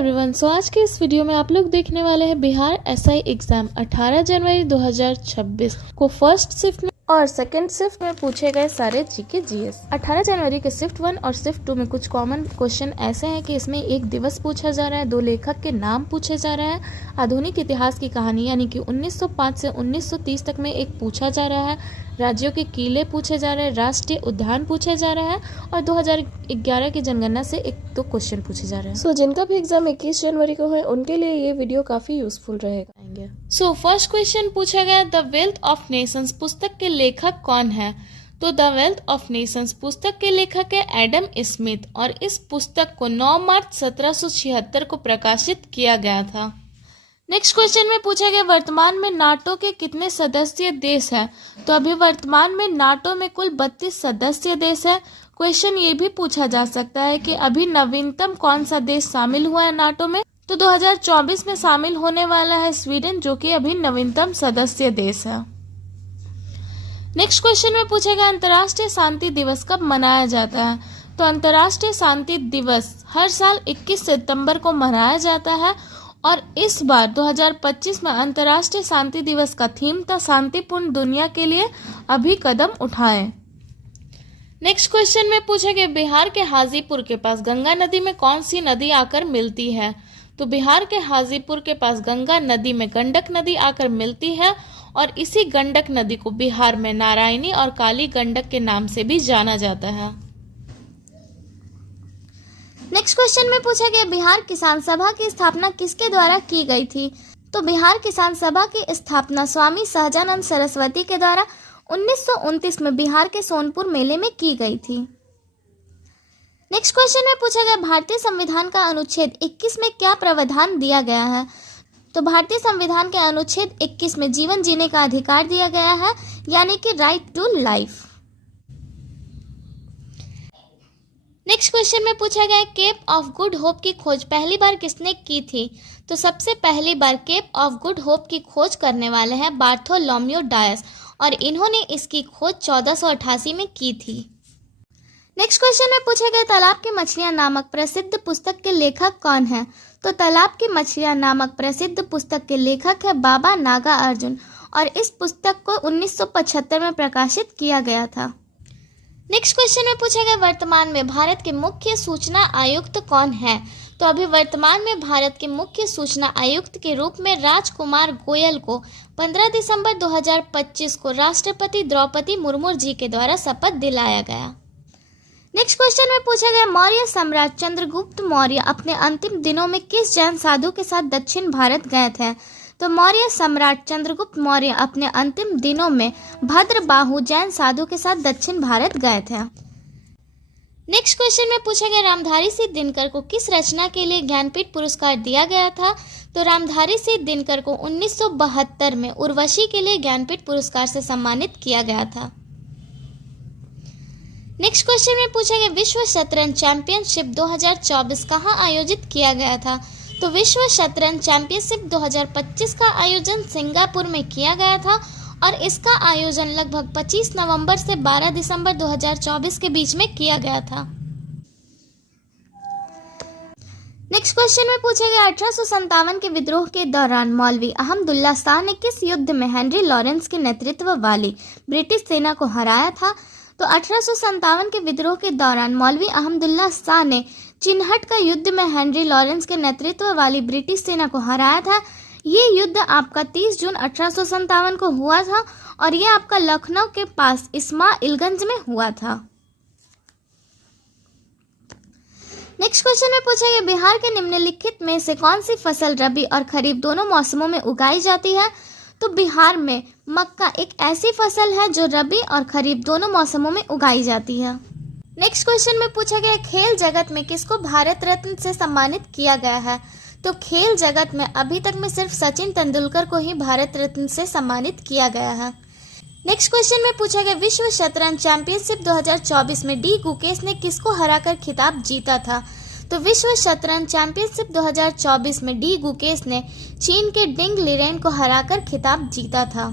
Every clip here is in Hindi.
एवरीवन, सो आज के इस वीडियो में आप लोग देखने वाले हैं बिहार एसआई एग्जाम 18 जनवरी 2026 को फर्स्ट शिफ्ट में और सेकंड शिफ्ट में पूछे गए सारे जीके जीएस। 18 जनवरी के शिफ्ट 1 और शिफ्ट 2 में कुछ कॉमन क्वेश्चन ऐसे हैं कि इसमें एक दिवस पूछा जा रहा है, 2 लेखक के नाम पूछे जा रहे हैं, आधुनिक इतिहास की कहानी यानी कि 1905 से 1930 तक में एक पूछा जा रहा है, राज्यों के किले पूछे जा रहे हैं, राष्ट्रीय उद्यान पूछे जा रहा है और 2011 की जनगणना से 1-2 क्वेश्चन पूछे जा रहे हैं। सो जिनका भी एग्जाम 21 जनवरी को है उनके लिए ये वीडियो काफी यूजफुल रहेगा। सो फर्स्ट क्वेश्चन पूछा गया, द वेल्थ ऑफ नेशंस पुस्तक के लेखक कौन है? तो द वेल्थ ऑफ नेशंस पुस्तक के लेखक है एडम स्मिथ और इस पुस्तक को 9 मार्च 1776 को प्रकाशित किया गया था। नेक्स्ट क्वेश्चन में पूछा गया, वर्तमान में नाटो के कितने सदस्य देश हैं? तो अभी वर्तमान में नाटो में कुल 32 सदस्य देश है। क्वेश्चन ये भी पूछा जा सकता है कि अभी नवीनतम कौन सा देश शामिल हुआ है नाटो में? तो 2024 में शामिल होने वाला है स्वीडन, जो कि अभी नवीनतम सदस्य देश है। नेक्स्ट क्वेश्चन में पूछा गया, अंतर्राष्ट्रीय शांति दिवस कब मनाया जाता है? तो अंतर्राष्ट्रीय शांति दिवस हर साल 21 सितंबर को मनाया जाता है और इस बार 2025 में अंतर्राष्ट्रीय शांति दिवस का थीम था शांतिपूर्ण दुनिया के लिए अभी कदम उठाएं। नेक्स्ट क्वेश्चन में पूछा गया, बिहार के हाजीपुर के पास गंगा नदी में कौन सी नदी आकर मिलती है? तो बिहार के हाजीपुर के पास गंगा नदी में गंडक नदी आकर मिलती है और इसी गंडक नदी को बिहार में नारायणी और काली गंडक के नाम से भी जाना जाता है। नेक्स्ट क्वेश्चन में पूछा गया, बिहार किसान सभा की स्थापना किसके द्वारा की गई थी? तो बिहार किसान सभा की स्थापना स्वामी सहजानंद सरस्वती के द्वारा 1929 में बिहार के सोनपुर मेले में की गई थी। नेक्स्ट क्वेश्चन में पूछा गया, भारतीय संविधान का अनुच्छेद 21 में क्या प्रावधान दिया गया है? तो भारतीय संविधान के अनुच्छेद 21 में जीवन जीने का अधिकार दिया गया है, यानी कि right to life. Next question में पूछा गया, केप ऑफ गुड होप की खोज पहली बार किसने की थी? तो सबसे पहली बार केप ऑफ गुड होप की खोज करने वाले हैं बार्थोलोम्यू डायस और इन्होंने इसकी खोज 1488 में की थी। नेक्स्ट क्वेश्चन में पूछा गया, तालाब की मछलियां नामक प्रसिद्ध पुस्तक के लेखक कौन है? तो तालाब की मछलियां नामक प्रसिद्ध पुस्तक के लेखक है बाबा नागा अर्जुन और इस पुस्तक को 1975 में प्रकाशित किया गया था। नेक्स्ट क्वेश्चन में पूछा गया, वर्तमान में भारत के मुख्य सूचना आयुक्त कौन है? तो अभी वर्तमान में भारत के मुख्य सूचना आयुक्त के रूप में राजकुमार गोयल को 15 दिसंबर 2025 को राष्ट्रपति द्रौपदी मुर्मू जी के द्वारा शपथ दिलाया गया। नेक्स्ट क्वेश्चन में पूछा गया, मौर्य सम्राट चंद्रगुप्त मौर्य अपने अंतिम दिनों में किस जैन साधु के साथ दक्षिण भारत गए थे? तो मौर्य सम्राट चंद्रगुप्त मौर्य अपने अंतिम दिनों में भद्रबाहु जैन साधु के साथ दक्षिण भारत गए थे। नेक्स्ट क्वेश्चन में पूछा गया, रामधारी सिंह दिनकर को किस रचना के लिए ज्ञानपीठ पुरस्कार दिया गया था? तो रामधारी सिंह दिनकर को 1972 में उर्वशी के लिए ज्ञानपीठ पुरस्कार से सम्मानित किया गया था। नेक्स्ट क्वेश्चन में पूछा गया, विश्व शतरंज चैंपियनशिप 2024 कहाँ आयोजित किया गया था? तो विश्व शतरंज चैंपियनशिप 2025 का आयोजन सिंगापुर में किया गया था और इसका आयोजन लगभग 25 नवंबर से 12 दिसंबर 2024 के बीच में किया गया था। नेक्स्ट क्वेश्चन में पूछा गया, 1857 के विद्रोह के दौरान मौलवी अहमदुल्ला शाह ने किस युद्ध में हेनरी लॉरेंस के नेतृत्व वाली ब्रिटिश सेना को हराया था? तो 1857 के विद्रोह के दौरान मौलवी अहमदुल्ला शाह ने चिन्हट का युद्ध में हेनरी लॉरेंस के नेतृत्व वाली ब्रिटिश सेना को हराया था। ये युद्ध आपका 30 जून 1857 को हुआ था और ये आपका लखनऊ के पास इस्माइलगंज में हुआ था। नेक्स्ट क्वेश्चन में पूछा गया, बिहार के निम्नलिखित में से कौन सी फसल रबी और खरीफ दोनों मौसमों में उगाई जाती है? तो बिहार में मक्का एक ऐसी फसल है जो रबी और खरीफ दोनों मौसमों में उगाई जाती है। नेक्स्ट क्वेश्चन में पूछा गया, खेल जगत में किसको भारत रत्न से सम्मानित किया गया है? तो खेल जगत में अभी तक में सिर्फ सचिन तेंदुलकर को ही भारत रत्न से सम्मानित किया गया है। नेक्स्ट क्वेश्चन में पूछा गया, विश्व शतरंज चैंपियनशिप 2024 में डी गुकेश ने किसको हराकर खिताब जीता था? तो विश्व शतरंज चैंपियनशिप 2024 में डी गुकेश ने चीन के डिंग लिरेन को हराकर खिताब जीता था।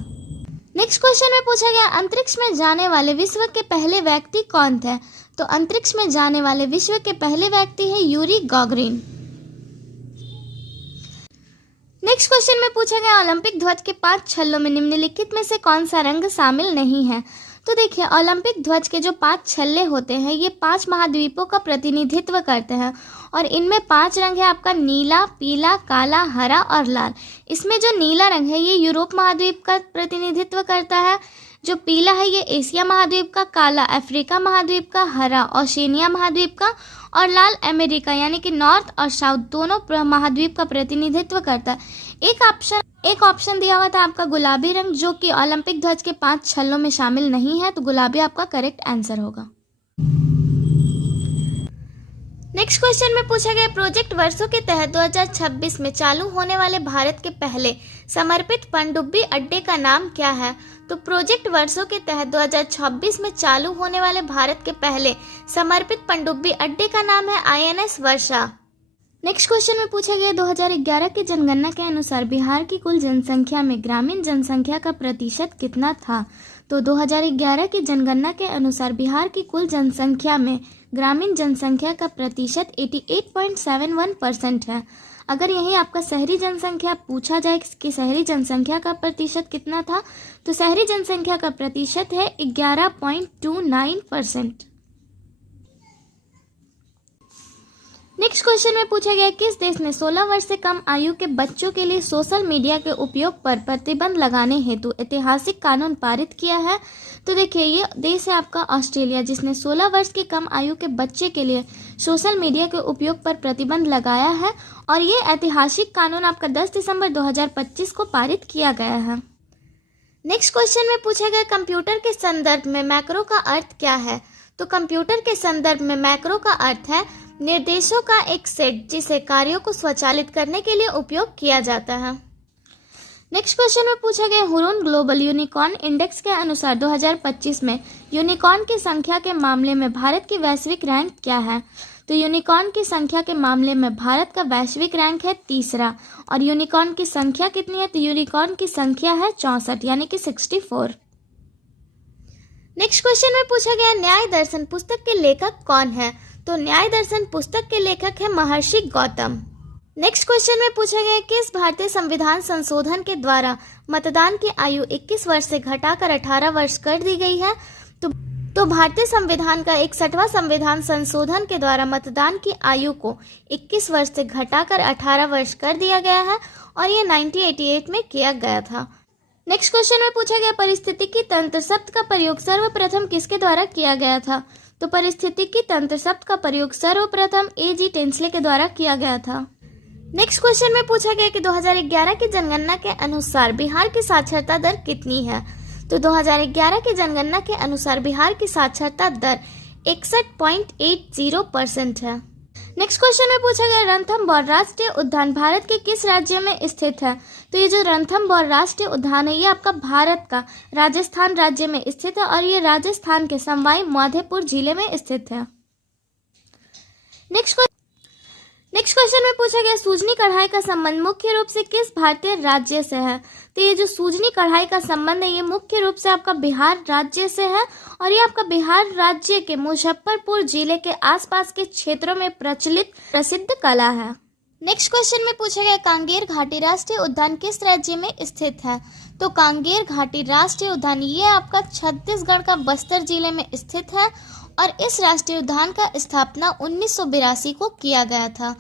नेक्स्ट क्वेश्चन में पूछा गया, अंतरिक्ष में जाने वाले विश्व के पहले व्यक्ति कौन थे? तो अंतरिक्ष में जाने वाले विश्व के पहले व्यक्ति है यूरी गागरिन। नेक्स्ट क्वेश्चन में पूछा गया ओलंपिक ध्वज के 5 छल्लों में निम्नलिखित में से कौन सा रंग शामिल नहीं है। तो देखिए, ओलंपिक ध्वज के जो 5 छल्ले होते हैं ये 5 महाद्वीपों का प्रतिनिधित्व करते हैं और इनमें 5 रंग है आपका नीला, पीला, काला, हरा और लाल। इसमें जो नीला रंग है ये यूरोप महाद्वीप का प्रतिनिधित्व करता है, जो पीला है ये एशिया महाद्वीप का, काला अफ्रीका महाद्वीप का, हरा ओशिनिया महाद्वीप का और लाल अमेरिका यानी कि नॉर्थ और साउथ दोनों महाद्वीप का प्रतिनिधित्व करता है। एक ऑप्शन दिया हुआ था आपका गुलाबी रंग, जो कि ओलंपिक ध्वज के 5 छल्लों में शामिल नहीं है, तो गुलाबी आपका करेक्ट आंसर होगा। नेक्स्ट क्वेश्चन में पूछा गया प्रोजेक्ट वर्षों के तहत 2026 में चालू होने वाले भारत के पहले समर्पित पनडुब्बी अड्डे का नाम क्या है। तो प्रोजेक्ट वर्षों के तहत 2026 में चालू होने वाले भारत के पहले समर्पित पनडुब्बी अड्डे का नाम है INS वर्षा। नेक्स्ट क्वेश्चन में पूछा गया 2011 की जनगणना के अनुसार बिहार की कुल जनसंख्या में ग्रामीण जनसंख्या का प्रतिशत कितना था। तो 2011 की जनगणना के अनुसार बिहार की कुल जनसंख्या में ग्रामीण जनसंख्या का प्रतिशत 88.71% है। अगर यही आपका शहरी जनसंख्या पूछा जाए कि शहरी जनसंख्या का प्रतिशत कितना था, तो शहरी जनसंख्या का प्रतिशत है 11.29%। नेक्स्ट क्वेश्चन में पूछा गया किस देश ने 16 वर्ष से कम आयु के बच्चों के लिए सोशल मीडिया के उपयोग पर प्रतिबंध लगाने हेतु ऐतिहासिक कानून पारित किया है। तो देखिए, ये देश है आपका ऑस्ट्रेलिया, जिसने 16 वर्ष की कम आयु के बच्चे के लिए सोशल मीडिया के उपयोग पर प्रतिबंध लगाया है और ये ऐतिहासिक कानून आपका 10 दिसंबर 2025 को पारित किया गया है। नेक्स्ट क्वेश्चन में पूछा गया कंप्यूटर के संदर्भ में मैक्रो का अर्थ क्या है। तो कंप्यूटर के संदर्भ में मैक्रो का अर्थ है निर्देशों का एक सेट जिसे कार्यों को स्वचालित करने के लिए उपयोग किया जाता है। नेक्स्ट क्वेश्चन में पूछा गया हुरून ग्लोबल यूनिकॉर्न इंडेक्स के अनुसार 2025 में यूनिकॉर्न की संख्या के मामले में भारत की वैश्विक रैंक क्या है। तो यूनिकॉर्न की संख्या के मामले में भारत का वैश्विक रैंक है 3रा और यूनिकॉर्न की संख्या कितनी है। तो यूनिकॉर्न की संख्या है 64 यानी कि 64। नेक्स्ट क्वेश्चन में पूछा गया न्याय दर्शन पुस्तक के लेखक कौन है। तो न्याय दर्शन पुस्तक के लेखक है महर्षि गौतम। नेक्स्ट क्वेश्चन में पूछा गया किस भारतीय संविधान संशोधन के द्वारा मतदान की आयु 21 वर्ष से घटाकर 18 वर्ष कर दी गई है। तो भारतीय संविधान का 61वां संविधान संशोधन के द्वारा मतदान की आयु को 21 वर्ष से घटाकर 18 वर्ष कर दिया गया है और ये 1988 में किया गया था। नेक्स्ट क्वेश्चन में पूछा गया परिस्थितिकी तंत्र शब्द का प्रयोग सर्वप्रथम किसके द्वारा किया गया था। तो परिस्थितिकी तंत्र शब्द का प्रयोग सर्वप्रथम A.G. टेंसले के द्वारा किया गया था। नेक्स्ट क्वेश्चन में पूछा गया कि 2011 की जनगणना के अनुसार बिहार की साक्षरता दर कितनी है। तो 2011 की जनगणना के अनुसार बिहार की साक्षरता दर 61.80% है। नेक्स्ट क्वेश्चन में पूछा गया रणथंभौर राष्ट्रीय उद्यान भारत के किस राज्य में स्थित है। तो ये जो रणथंभौर राष्ट्रीय उद्यान है ये आपका भारत का राजस्थान राज्य में स्थित है और ये राजस्थान के सवाई माधोपुर जिले में स्थित है। नेक्स्ट क्वेश्चन में पूछा गया सूजनी कढ़ाई का संबंध मुख्य रूप से किस भारतीय राज्य से है। तो ये जो सूजनी कढ़ाई का संबंध है ये मुख्य रूप से आपका बिहार राज्य से है और ये आपका बिहार राज्य के मुजफ्फरपुर जिले के आसपास के क्षेत्रों में प्रसिद्ध कला है। नेक्स्ट क्वेश्चन में पूछा गया कांगेर घाटी राष्ट्रीय उद्यान किस राज्य में स्थित है। तो कांगेर घाटी राष्ट्रीय उद्यान ये आपका छत्तीसगढ़ का बस्तर जिले में स्थित है और इस राष्ट्रीय उद्यान का स्थापना 1982 को किया गया था।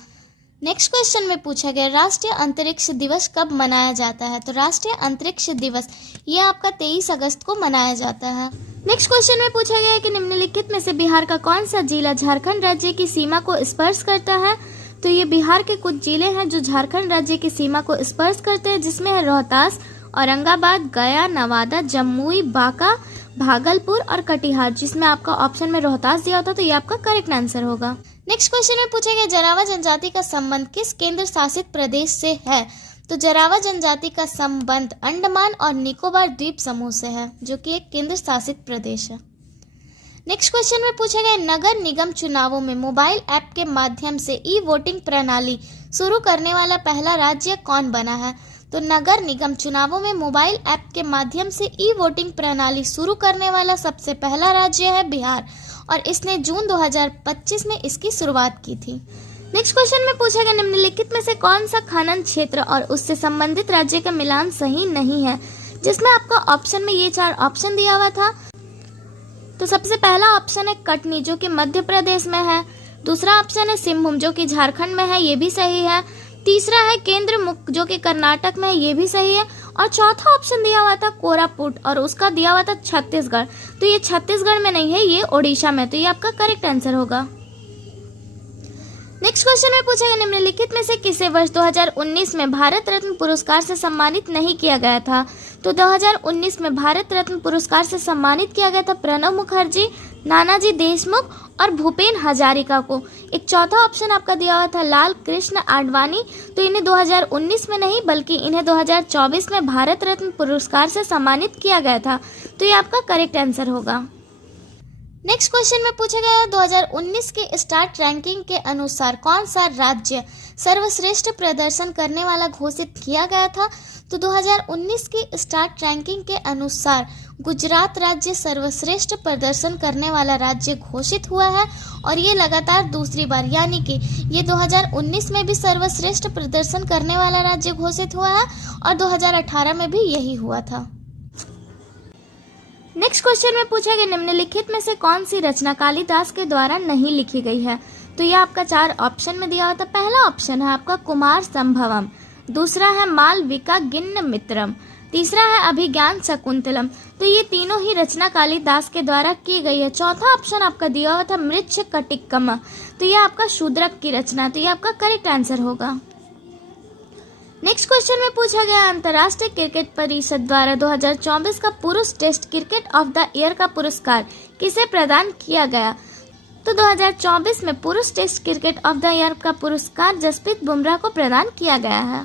नेक्स्ट क्वेश्चन में पूछा गया राष्ट्रीय अंतरिक्ष दिवस कब मनाया जाता है। तो राष्ट्रीय अंतरिक्ष दिवस ये आपका 23 अगस्त को मनाया जाता है। नेक्स्ट क्वेश्चन में पूछा गया है कि निम्नलिखित में से बिहार का कौन सा जिला झारखंड राज्य की सीमा को स्पर्श करता है। तो ये बिहार के कुछ जिले हैं जो झारखंड राज्य की सीमा को स्पर्श करते हैं, जिसमें है रोहतास, औरंगाबाद, गया, नवादा, जमुई, बांका, भागलपुर और कटिहार, जिसमें आपका ऑप्शन में रोहतास दिया होता तो ये आपका करेक्ट आंसर होगा। नेक्स्ट क्वेश्चन में पूछा गया जरावा जनजाति का संबंध किस केंद्र शासित प्रदेश से है। तो जरावा जनजाति का संबंध अंडमान और निकोबार द्वीप समूह से है, जो कि एक केंद्र शासित प्रदेश है। नेक्स्ट क्वेश्चन में पूछा गया नगर निगम चुनावों में मोबाइल ऐप के माध्यम से ई वोटिंग प्रणाली शुरू करने वाला पहला राज्य कौन बना है। तो नगर निगम चुनावों में मोबाइल ऐप के माध्यम से ई वोटिंग प्रणाली शुरू करने वाला सबसे पहला राज्य है बिहार और इसने जून 2025 में इसकी शुरुआत की थी। नेक्स्ट क्वेश्चन में पूछा गया निम्नलिखित में से कौन सा खनन क्षेत्र और उससे संबंधित राज्य का मिलान सही नहीं है, जिसमें आपका ऑप्शन में ये 4 ऑप्शन दिया हुआ था। तो सबसे पहला ऑप्शन है कटनी जो कि मध्य प्रदेश में है, दूसरा ऑप्शन है सिंहभूम जो कि झारखंड में है, ये भी सही है, तीसरा है केंद्रमुख जो कि कर्नाटक में है, ये भी सही है, और चौथा ऑप्शन दिया हुआ था कोरापुट और उसका दिया हुआ था छत्तीसगढ़। तो ये छत्तीसगढ़ में नहीं है, ये ओडिशा में, तो ये आपका करेक्ट आंसर होगा। नेक्स्ट क्वेश्चन में पूछा गया निम्नलिखित में से किसे वर्ष 2019 में भारत रत्न पुरस्कार से सम्मानित नहीं किया गया था। तो 2019 में भारत रत्न पुरस्कार से सम्मानित किया गया था प्रणब मुखर्जी, नानाजी देशमुख और भूपेन हजारिका को। एक चौथा ऑप्शन आपका दिया हुआ था लाल कृष्ण आडवाणी, तो इन्हें 2019 में नहीं बल्कि इन्हें 2024 में भारत रत्न पुरस्कार से सम्मानित किया गया था। तो ये आपका करेक्ट आंसर होगा। नेक्स्ट क्वेश्चन में पूछा गया है 2019 के स्टार्ट रैंकिंग के अनुसार कौन सा राज्य सर्वश्रेष्ठ प्रदर्शन करने वाला घोषित किया गया था। तो 2019 की स्टार्ट रैंकिंग के अनुसार गुजरात राज्य सर्वश्रेष्ठ प्रदर्शन करने वाला राज्य घोषित हुआ है और ये लगातार दूसरी बार, यानी कि ये 2019 में भी सर्वश्रेष्ठ प्रदर्शन करने वाला राज्य घोषित हुआ है और 2018 में भी यही हुआ था। नेक्स्ट क्वेश्चन में पूछा गया निम्नलिखित में से कौन सी रचना कालिदास के द्वारा नहीं लिखी गई है। तो यह आपका 4 ऑप्शन में दिया हुआ था। पहला ऑप्शन है आपका कुमार संभवम, दूसरा है मालविका गिन्न मित्रम, तीसरा है अभिज्ञान शकुंतलम। तो ये तीनों ही रचना कालिदास के द्वारा की गई है। चौथा ऑप्शन आपका दिया हुआ था मृच्छ कटिक्कम, तो यह आपका शूद्रक की रचना, तो यह आपका करेक्ट आंसर होगा। नेक्स्ट क्वेश्चन में पूछा गया अंतर्राष्ट्रीय क्रिकेट परिषद द्वारा 2024 का पुरुष test cricket of the year का पुरस्कार किसे प्रदान किया गया। तो 2024 में पुरुष test cricket of the year का पुरस्कार जसप्रीत बुमराह को प्रदान किया गया है।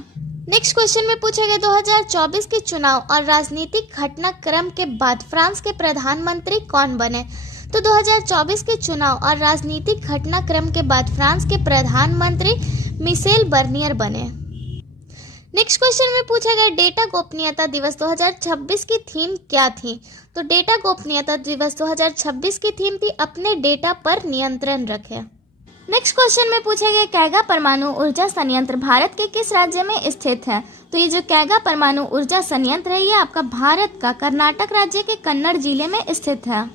नेक्स्ट क्वेश्चन में पूछा गया 2024 के चुनाव और राजनीतिक घटनाक्रम के बाद फ्रांस के प्रधानमंत्री कौन बने। तो 2024 के चुनाव और राजनीतिक घटनाक्रम के बाद फ्रांस के प्रधानमंत्री मिशेल बर्नियर बने। नेक्स्ट क्वेश्चन में पूछा गया डेटा गोपनीयता दिवस 2026 की थीम क्या थी। तो डेटा गोपनीयता दिवस 2026 की थीम थी अपने डेटा पर नियंत्रण रखें। नेक्स्ट क्वेश्चन में पूछा गया कैगा परमाणु ऊर्जा संयंत्र भारत के किस राज्य में स्थित है। तो ये जो कैगा परमाणु ऊर्जा संयंत्र है ये आपका भारत का कर्नाटक राज्य के कन्नड़ जिले में स्थित है।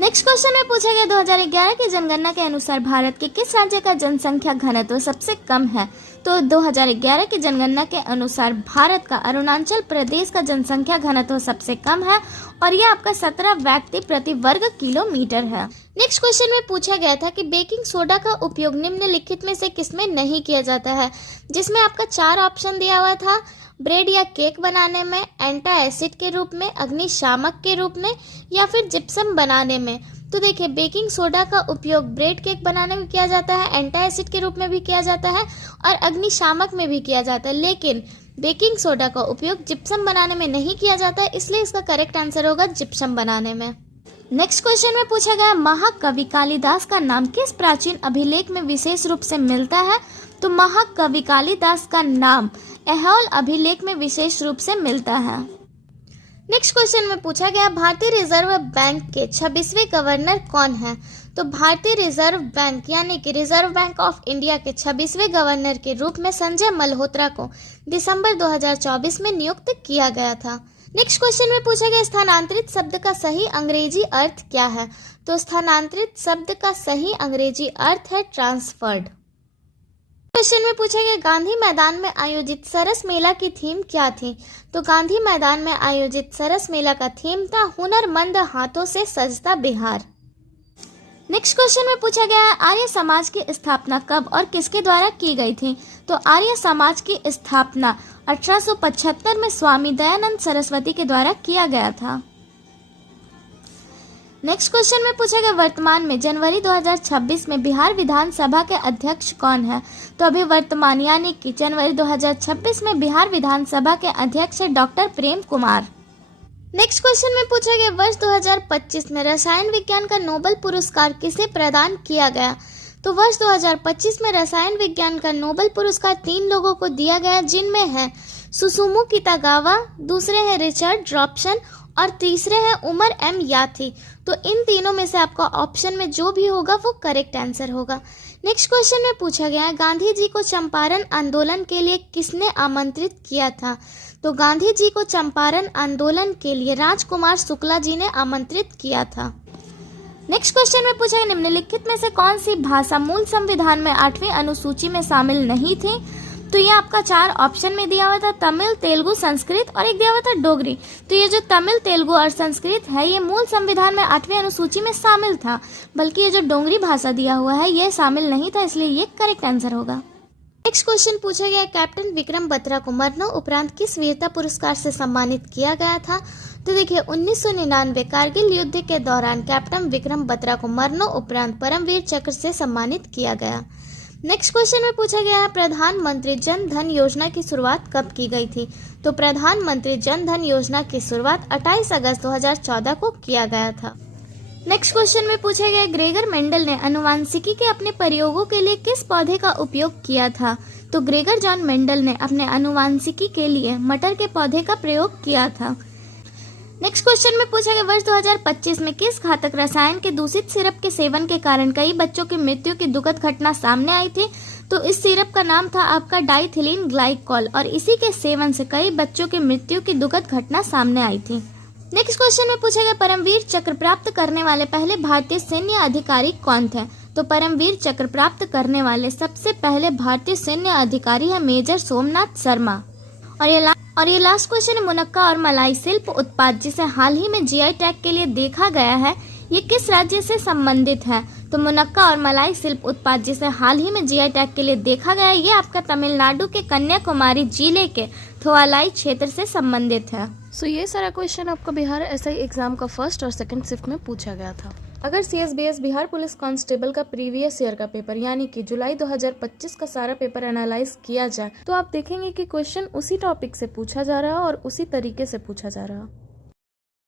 नेक्स्ट क्वेश्चन में पूछा गया 2011 की जनगणना के अनुसार भारत के किस राज्य का जनसंख्या घनत्व सबसे कम है। तो 2011 की जनगणना के अनुसार भारत का अरुणाचल प्रदेश का जनसंख्या घनत्व सबसे कम है और यह आपका 17 व्यक्ति प्रति वर्ग किलोमीटर है। नेक्स्ट क्वेश्चन में पूछा गया था कि बेकिंग सोडा का उपयोग निम्नलिखित में से किसमें नहीं किया जाता है, जिसमें आपका 4 ऑप्शन दिया हुआ था ब्रेड या केक बनाने में, एंटा एसिड के रूप में, अग्निशामक के रूप में या फिर जिप्सम बनाने में। तो देखिए बेकिंग सोडा का उपयोग ब्रेड केक बनाने में किया जाता है, एंटा एसिड के रूप में भी किया जाता है और अग्निशामक में भी किया जाता है, लेकिन बेकिंग सोडा का उपयोग जिप्सम बनाने में नहीं किया जाता है, इसलिए इसका करेक्ट आंसर होगा जिप्सम बनाने में। नेक्स्ट क्वेश्चन में पूछा गया महाकवि कालिदास का नाम किस प्राचीन अभिलेख में विशेष रूप से मिलता है। तो महाकवि कालिदास का नाम ऐहोल अभिलेख में विशेष रूप से मिलता है। नेक्स्ट क्वेश्चन में पूछा गया भारतीय रिजर्व बैंक के 26वें गवर्नर कौन है। तो भारतीय रिजर्व बैंक यानी कि रिजर्व बैंक ऑफ इंडिया के 26वें गवर्नर के रूप में संजय मल्होत्रा को दिसंबर 2024 में नियुक्त किया गया था। नेक्स्ट क्वेश्चन में पूछा गया स्थानांतरित शब्द का सही अंग्रेजी अर्थ क्या है। तो स्थानांतरित शब्द का सही अंग्रेजी अर्थ है ट्रांसफर्ड। क्वेश्चन में पूछा गया गांधी मैदान में आयोजित सरस मेला की थीम क्या थी। तो गांधी मैदान में आयोजित सरस मेला का थीम था हुनरमंद हाथों से सजता बिहार। नेक्स्ट क्वेश्चन में पूछा गया है आर्य समाज की स्थापना कब और किसके द्वारा की गई थी। तो आर्य समाज की स्थापना 1875 में स्वामी दयानंद सरस्वती के द्वारा किया गया था। नेक्स्ट क्वेश्चन में पूछा गया वर्तमान में जनवरी 2026 में बिहार विधानसभा के अध्यक्ष कौन है। तो अभी वर्तमान यानी कि जनवरी 2026 में बिहार विधानसभा के अध्यक्ष है doctor Prem Kumar. Next question में पूछा गया वर्ष 2025 में रसायन विज्ञान का नोबेल पुरस्कार किसे प्रदान किया गया। तो वर्ष 2025 में रसायन विज्ञान का नोबेल पुरस्कार 3 लोगों को दिया गया, जिनमें है सुसुमु कितागावा, दूसरे हैं रिचर्ड रॉबसन और तीसरे हैं उमर एम याथी। तो इन तीनों में से आपका ऑप्शन में जो भी होगा वो करेक्ट आंसर होगा। नेक्स्ट क्वेश्चन में पूछा गया है गांधी जी को चंपारण आंदोलन के लिए किसने आमंत्रित किया था? तो गांधी जी को चंपारण आंदोलन के लिए राजकुमार शुक्ला जी ने आमंत्रित किया था। नेक्स्ट क्वेश्चन में पूछा है निम्नलिखित में से कौन सी भाषा मूल संविधान में 8वीं अनुसूची में शामिल नहीं थी? तो ये आपका 4 ऑप्शन में दिया हुआ था, तमिल, तेलुगु, संस्कृत और एक दिया हुआ था डोगरी। तो ये जो तमिल, तेलुगु और संस्कृत है ये मूल संविधान में 8वीं अनुसूची में शामिल था, बल्कि ये जो डोगरी भाषा दिया हुआ है ये शामिल नहीं था, इसलिए ये करेक्ट आंसर होगा। नेक्स्ट क्वेश्चन पूछा गया कैप्टन विक्रम बत्रा को मरणोपरांत किस वीरता पुरस्कार से सम्मानित किया गया था? तो देखिए 1999 कारगिल युद्ध के दौरान कैप्टन विक्रम बत्रा को मरणोपरांत परमवीर चक्र से सम्मानित किया गया। नेक्स्ट क्वेश्चन में पूछा गया है प्रधानमंत्री जन धन योजना की शुरुआत कब की गई थी? तो प्रधानमंत्री जन धन योजना की शुरुआत 28 अगस्त 2014 को किया गया था। नेक्स्ट क्वेश्चन में पूछा गया ग्रेगर मेंडल ने आनुवांशिकी के अपने प्रयोगों के लिए किस पौधे का उपयोग किया था? तो ग्रेगर जॉन मेंडल ने अपने आनुवांशिकी के लिए मटर के पौधे का प्रयोग किया था। नेक्स्ट क्वेश्चन में पूछा गया वर्ष 2025 में किस घातक रसायन के दूषित सिरप के सेवन के कारण कई बच्चों की मृत्यु की दुखद घटना सामने आई थी? तो इस सिरप का नाम था आपका डाइथिलीन ग्लाइकॉल और इसी के सेवन से कई बच्चों की मृत्यु की दुखद घटना सामने आई थी। नेक्स्ट क्वेश्चन में पूछा गया परमवीर चक्र प्राप्त करने वाले पहले भारतीय सैन्य अधिकारी कौन थे? तो परमवीर चक्र प्राप्त करने वाले सबसे पहले भारतीय सैन्य अधिकारी है मेजर सोमनाथ शर्मा। और ये लास्ट क्वेश्चन है मुनक्का और मलाई शिल्प उत्पाद जिसे हाल ही में जीआई टैग के लिए देखा गया है ये किस राज्य से संबंधित है? तो मुनक्का और मलाई शिल्प उत्पाद जिसे हाल ही में जीआई टैग के लिए देखा गया है ये आपका तमिलनाडु के कन्याकुमारी जिले के थोवालाई क्षेत्र से संबंधित है। सो ये सारा क्वेश्चन आपका बिहार एसआई एग्जाम का फर्स्ट और सेकंड शिफ्ट में पूछा गया था। अगर सीएसबीएस बिहार पुलिस कांस्टेबल का प्रीवियस ईयर का पेपर यानी कि जुलाई 2025 का सारा पेपर एनालाइज किया जाए तो आप देखेंगे कि क्वेश्चन उसी टॉपिक से पूछा जा रहा है और उसी तरीके से पूछा जा रहा है।